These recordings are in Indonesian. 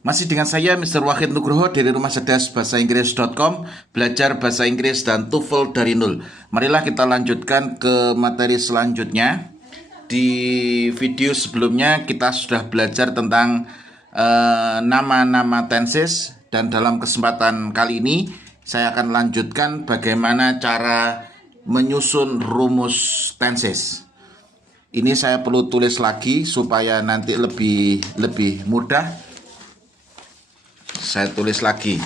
Masih dengan saya Mr. Wahid Nugroho dari Rumah Cerdas Bahasa Inggris.com, belajar bahasa Inggris dan TOEFL dari nol. Marilah kita lanjutkan ke materi selanjutnya. Di video sebelumnya kita sudah belajar tentang nama-nama tenses, dan dalam kesempatan kali ini saya akan lanjutkan bagaimana cara menyusun rumus tenses. Ini saya perlu tulis lagi supaya nanti lebih mudah. Saya tulis lagi.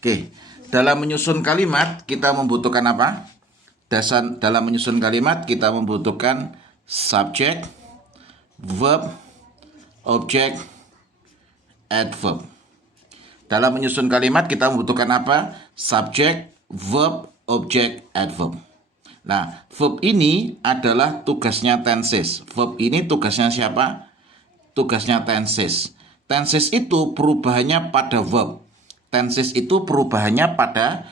Oke, dalam menyusun kalimat kita membutuhkan apa? Dalam menyusun kalimat kita membutuhkan subject, verb, object, adverb. Dalam menyusun kalimat kita membutuhkan apa? Subject, verb, object, adverb. Nah, verb ini adalah tugasnya tenses. Verb ini tugasnya siapa? Tugasnya tenses. Tenses itu perubahannya pada verb. Tenses itu perubahannya pada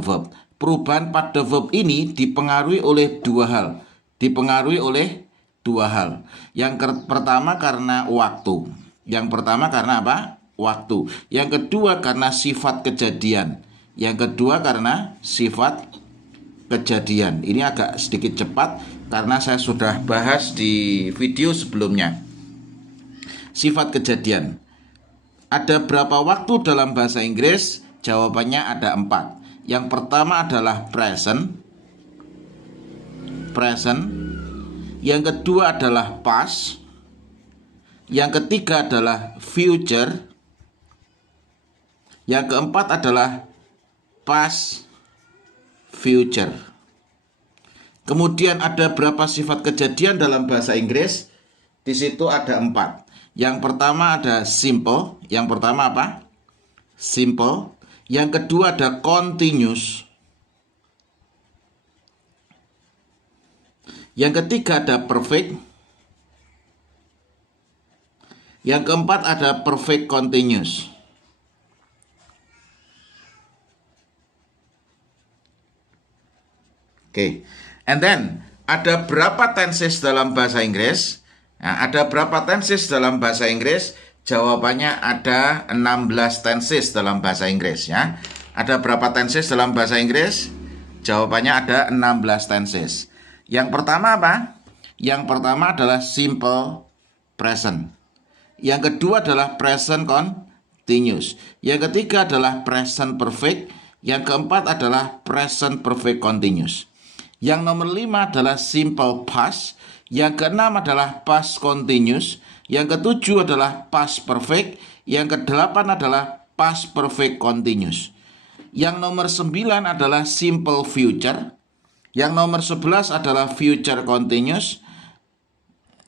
verb. Perubahan pada verb ini dipengaruhi oleh dua hal. Yang pertama karena waktu. Yang pertama karena apa? Waktu. Yang kedua karena sifat kejadian. Yang kedua karena sifat kejadian. Ini agak sedikit cepat karena saya sudah bahas di video sebelumnya. Sifat kejadian. Ada berapa waktu dalam bahasa Inggris? Jawabannya ada 4. Yang pertama adalah present. Yang kedua adalah past. Yang ketiga adalah future. Yang keempat adalah past future. Kemudian ada berapa sifat kejadian dalam bahasa Inggris? Di situ ada 4. Yang pertama ada simple. Yang pertama apa? Simple. Yang kedua ada continuous. Yang ketiga ada perfect. Yang keempat ada perfect continuous. Oke. And then ada berapa tenses dalam bahasa Inggris? Nah, ada berapa tenses dalam bahasa Inggris? Jawabannya ada 16 tenses dalam bahasa Inggris ya. Ada berapa tenses dalam bahasa Inggris? Jawabannya ada 16 tenses. Yang pertama apa? Yang pertama adalah simple present. Yang kedua adalah present continuous. Yang ketiga adalah present perfect. Yang keempat adalah present perfect continuous. Yang nomor 5 adalah simple past. Yang keenam adalah past continuous. Yang ketujuh adalah past perfect. Yang kedelapan adalah past perfect continuous. Yang nomor 9 adalah simple future. Yang nomor 11 adalah future continuous.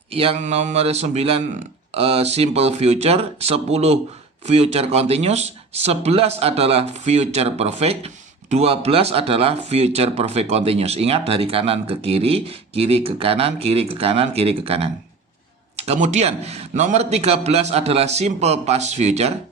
Yang nomor 9 simple future. 10 future continuous. 11 adalah future perfect. 12 adalah future perfect continuous. Ingat, dari kanan ke kiri, kiri ke kanan, kiri ke kanan, kiri ke kanan. Kemudian nomor 13 adalah simple past future.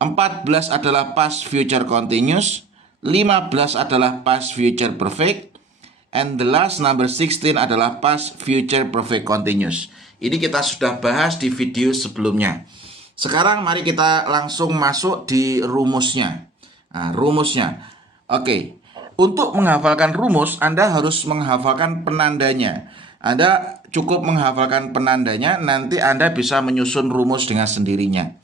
14 adalah past future continuous. 15 adalah past future perfect. And the last number 16 adalah past future perfect continuous. Ini kita sudah bahas di video sebelumnya. Sekarang mari kita langsung masuk di rumusnya. Nah, rumusnya. Oke, untuk menghafalkan rumus, Anda harus menghafalkan penandanya. Anda cukup menghafalkan penandanya, nanti Anda bisa menyusun rumus dengan sendirinya.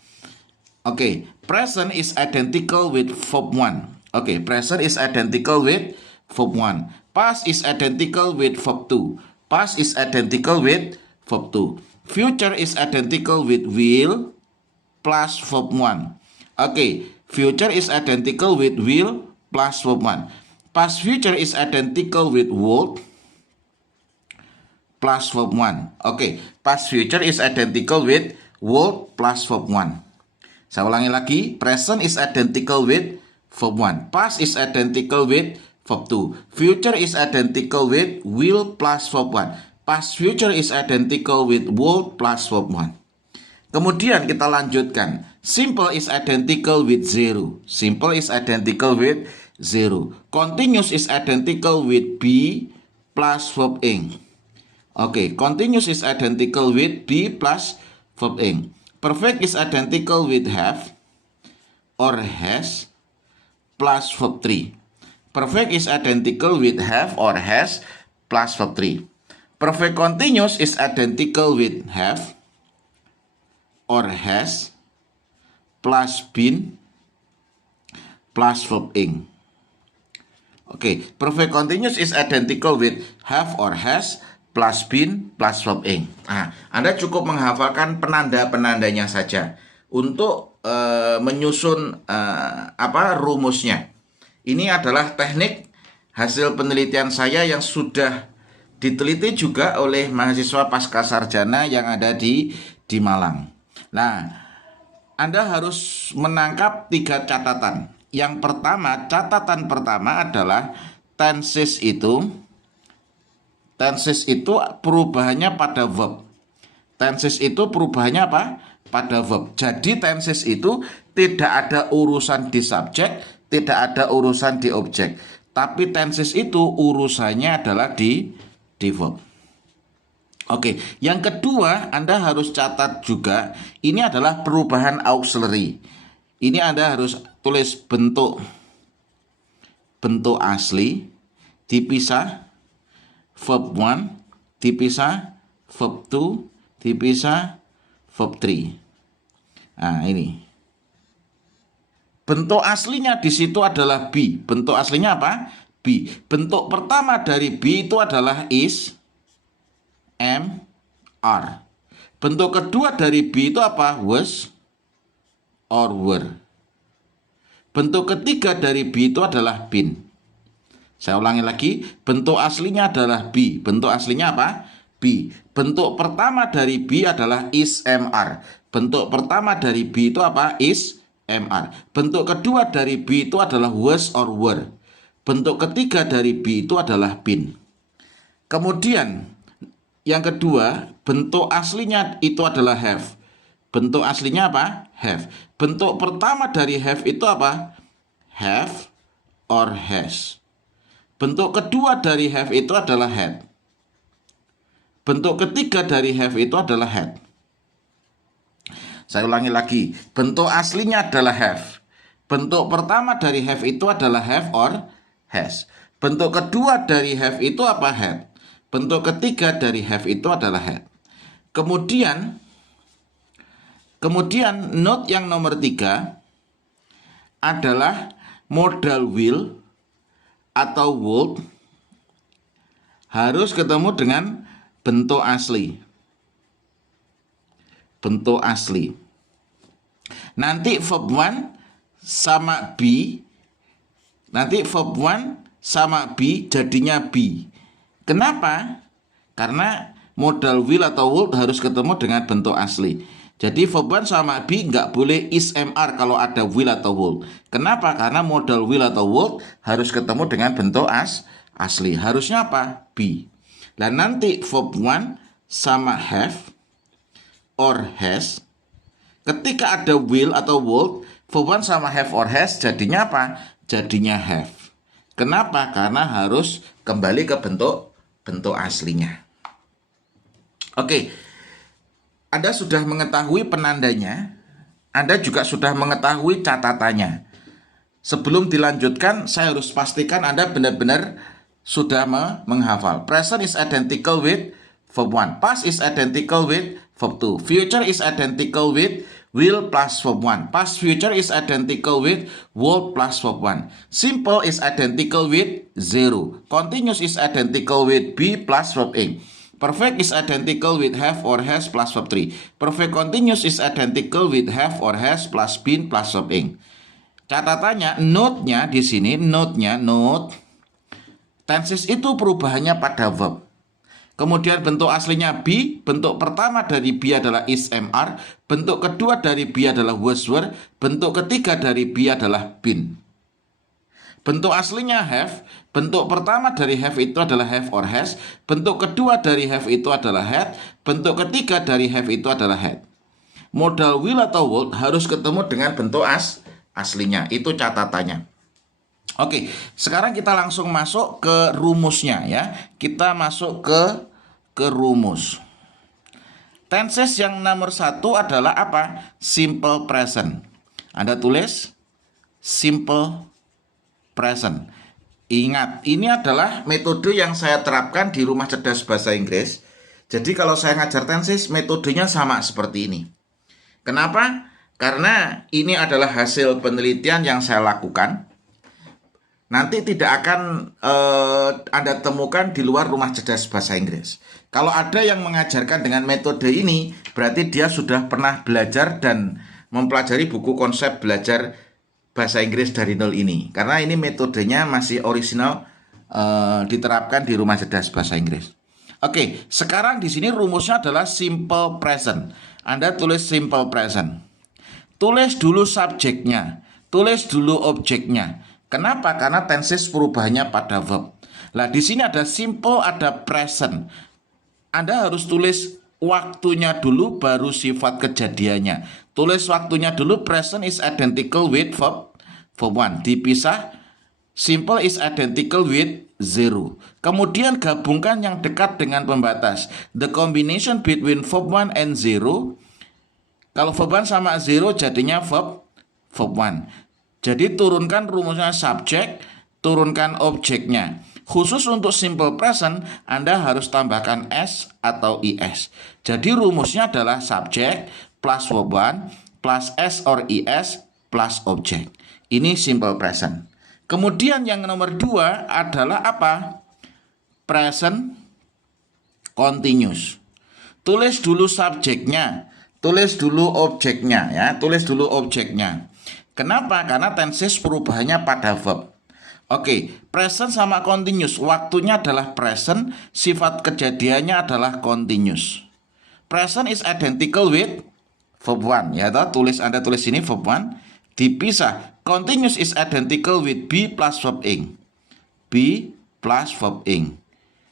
Oke, present is identical with verb 1. Oke, present is identical with verb 1. Past is identical with verb 2. Past is identical with verb 2. Future is identical with will plus verb 1. Oke, future is identical with will plus verb 1. Past future is identical with would plus verb 1. Oke, past future is identical with would plus verb 1. Saya ulangi lagi, present is identical with verb 1. Past is identical with verb 2. Future is identical with will plus verb 1. Past future is identical with would plus verb 1. Kemudian kita lanjutkan. Simple is identical with 0. Simple is identical with 0. Continuous is identical with be plus verb ing. Oke, continuous is identical with be plus verb ing. Perfect is identical with have or has plus verb 3. Perfect is identical with have or has plus verb 3. Perfect continuous is identical with have or has plus been plus verb ing. Oke, perfect continuous is identical with have or has plus been plus verb ing. Nah, Anda cukup menghafalkan penanda-penandanya saja untuk menyusun rumusnya. Ini adalah teknik hasil penelitian saya yang sudah diteliti juga oleh mahasiswa pasca sarjana yang ada di Malang. Nah, Anda harus menangkap 3 catatan. Yang pertama, catatan pertama adalah tenses itu perubahannya pada verb. Tenses itu perubahannya apa? Pada verb. Jadi tenses itu tidak ada urusan di subjek, tidak ada urusan di objek. Tapi tenses itu urusannya adalah di verb. Oke, yang kedua Anda harus catat juga, ini adalah perubahan auxiliary. Ini Anda harus tulis bentuk asli, dipisah verb 1, dipisah verb 2, dipisah verb 3. Nah, ini. Bentuk aslinya di situ adalah be. Bentuk aslinya apa? Be. Bentuk pertama dari be itu adalah is, am, are. Bentuk kedua dari be itu apa? Was or were. Bentuk ketiga dari be itu adalah been. Saya ulangi lagi, bentuk aslinya adalah be. Bentuk aslinya apa? Be. Bentuk pertama dari be adalah is, am, are. Bentuk pertama dari be itu apa? Is, am, are. Bentuk kedua dari be itu adalah was or were. Bentuk ketiga dari be itu adalah been. Kemudian yang kedua, bentuk aslinya itu adalah have. Bentuk aslinya apa? Have. Bentuk pertama dari have itu apa? Have or has. Bentuk kedua dari have itu adalah had. Bentuk ketiga dari have itu adalah had. Saya ulangi lagi. Bentuk aslinya adalah have. Bentuk pertama dari have itu adalah have or has. Bentuk kedua dari have itu apa? Had. Bentuk ketiga dari have itu adalah had. Kemudian note yang nomor 3 adalah modal will atau would harus ketemu dengan bentuk asli. Bentuk asli. Nanti verb 1 sama be. Nanti verb 1 sama be jadinya be. Kenapa? Karena modal will atau would harus ketemu dengan bentuk asli. Jadi verb 1 sama be nggak boleh is, am, are kalau ada will atau would. Kenapa? Karena modal will atau would harus ketemu dengan bentuk asli. Harusnya apa? Be. Dan nanti verb 1 sama have or has. Ketika ada will atau would, verb 1 sama have or has jadinya apa? Jadinya have. Kenapa? Karena harus kembali ke bentuk aslinya. Oke. Anda sudah mengetahui penandanya, Anda juga sudah mengetahui catatannya. Sebelum dilanjutkan, saya harus pastikan Anda benar-benar sudah menghafal. Present is identical with verb 1. Past is identical with verb 2. Future is identical with will plus verb 1. Past future is identical with would plus verb 1. Simple is identical with 0. Continuous is identical with be plus verb ing. Perfect is identical with have or has plus verb 3. Perfect continuous is identical with have or has plus been plus verb ing. Catatannya, note-nya di sini, note tenses itu perubahannya pada verb. Kemudian bentuk aslinya be, bentuk pertama dari be adalah is, am, are, bentuk kedua dari be adalah was, were, bentuk ketiga dari be adalah been. Bentuk aslinya have, bentuk pertama dari have itu adalah have or has, bentuk kedua dari have itu adalah had, bentuk ketiga dari have itu adalah had. Modal will atau would harus ketemu dengan bentuk aslinya, itu catatannya. Oke, sekarang kita langsung masuk ke rumusnya ya. Kita masuk ke rumus. Tenses yang nomor 1 adalah apa? Simple present. Anda tulis simple present. Ingat, ini adalah metode yang saya terapkan di Rumah Cerdas Bahasa Inggris. Jadi kalau saya ngajar tenses, metodenya sama seperti ini. Kenapa? Karena ini adalah hasil penelitian yang saya lakukan. Nanti tidak akan Anda temukan di luar Rumah Cerdas Bahasa Inggris. Kalau ada yang mengajarkan dengan metode ini, berarti dia sudah pernah belajar dan mempelajari buku konsep belajar bahasa Inggris dari nol ini. Karena ini metodenya masih orisinal, diterapkan di Rumah Cerdas Bahasa Inggris. Oke, sekarang di sini rumusnya adalah simple present. Anda tulis simple present. Tulis dulu subjeknya, tulis dulu objeknya. Kenapa? Karena tenses perubahannya pada verb. Nah, di sini ada simple, ada present. Anda harus tulis waktunya dulu baru sifat kejadiannya. Tulis waktunya dulu, present is identical with verb 1. Dipisah, simple is identical with 0. Kemudian gabungkan yang dekat dengan pembatas. The combination between verb 1 and 0. Kalau verb 1 sama 0 jadinya verb 1. Jadi turunkan rumusnya subjek, turunkan objeknya. Khusus untuk simple present, Anda harus tambahkan S atau IS. Jadi rumusnya adalah subjek plus verb 1 plus S or IS plus objek. Ini simple present. Kemudian yang nomor 2 adalah apa? Present continuous. Tulis dulu subjeknya, tulis dulu objeknya ya, tulis dulu objeknya. Kenapa? Karena tenses perubahannya pada verb. Oke, present sama continuous. Waktunya adalah present, sifat kejadiannya adalah continuous. Present is identical with verb 1. Ya, Anda tulis ini verb 1. Dipisah. Continuous is identical with be plus verb ing. Be plus verb ing.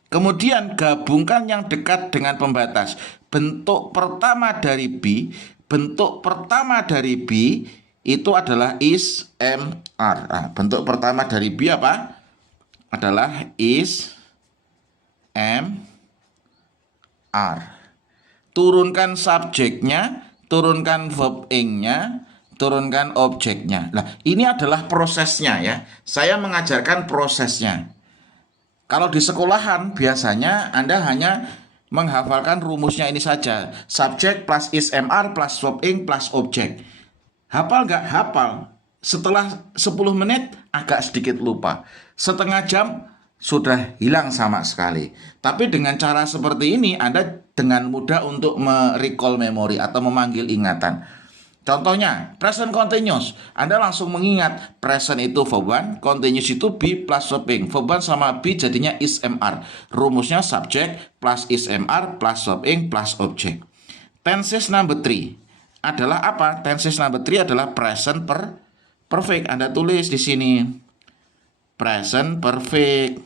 Kemudian gabungkan yang dekat dengan pembatas. Bentuk pertama dari be, itu adalah is, am, are. Nah, bentuk pertama dari be apa? Adalah is, am, are. Turunkan subjeknya, turunkan verb ing-nya, turunkan objeknya. Nah, ini adalah prosesnya ya. Saya mengajarkan prosesnya. Kalau di sekolahan biasanya Anda hanya menghafalkan rumusnya ini saja. Subjek plus is, am, are plus verb ing plus objek. Hafal nggak? Hafal. Setelah 10 menit agak sedikit lupa. Setengah jam sudah hilang sama sekali. Tapi dengan cara seperti ini Anda dengan mudah untuk merecall memori atau memanggil ingatan. Contohnya, present continuous. Anda langsung mengingat present itu verb 1, continuous itu be plus verb ing. Verb 1 sama be jadinya is, am, are. Rumusnya subject plus is, am, are plus verb ing plus object. Tenses number 3 adalah apa? Tenses number 3 adalah present perfect. Anda tulis di sini. Present perfect.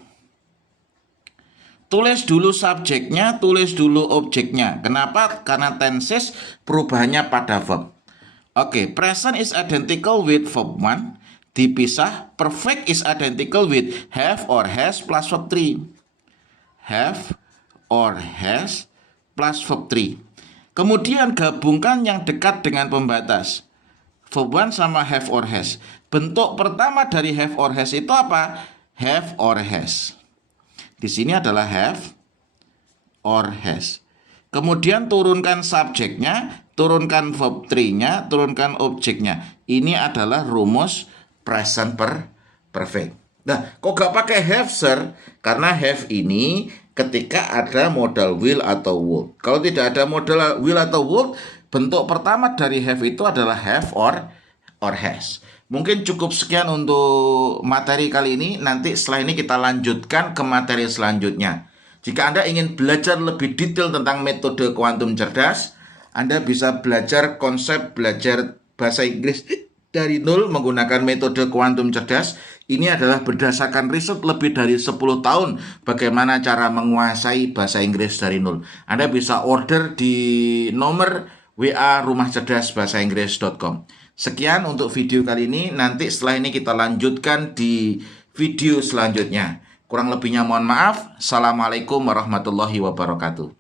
Tulis dulu subjeknya, tulis dulu objeknya. Kenapa? Karena tenses perubahannya pada verb. Oke, present is identical with verb 1. Dipisah, perfect is identical with have or has plus verb 3. Have or has plus verb 3. Kemudian gabungkan yang dekat dengan pembatas. Verb 1 sama have or has. Bentuk pertama dari have or has itu apa? Have or has. Di sini adalah have or has. Kemudian turunkan subjeknya, turunkan verb 3-nya, turunkan objeknya. Ini adalah rumus present perfect. Nah, kok gak pakai have, sir? Karena have ini ketika ada modal will atau would. Kalau tidak ada modal will atau would, bentuk pertama dari have itu adalah have or has. Mungkin cukup sekian untuk materi kali ini. Nanti setelah ini kita lanjutkan ke materi selanjutnya. Jika Anda ingin belajar lebih detail tentang metode kuantum cerdas, Anda bisa belajar konsep belajar bahasa Inggris dari nol menggunakan metode kuantum cerdas. Ini adalah berdasarkan riset lebih dari 10 tahun bagaimana cara menguasai bahasa Inggris dari nol. Anda bisa order di nomor WA rumahcerdasbahasainggris.com. Sekian untuk video kali ini. Nanti setelah ini kita lanjutkan di video selanjutnya. Kurang lebihnya mohon maaf. Assalamualaikum warahmatullahi wabarakatuh.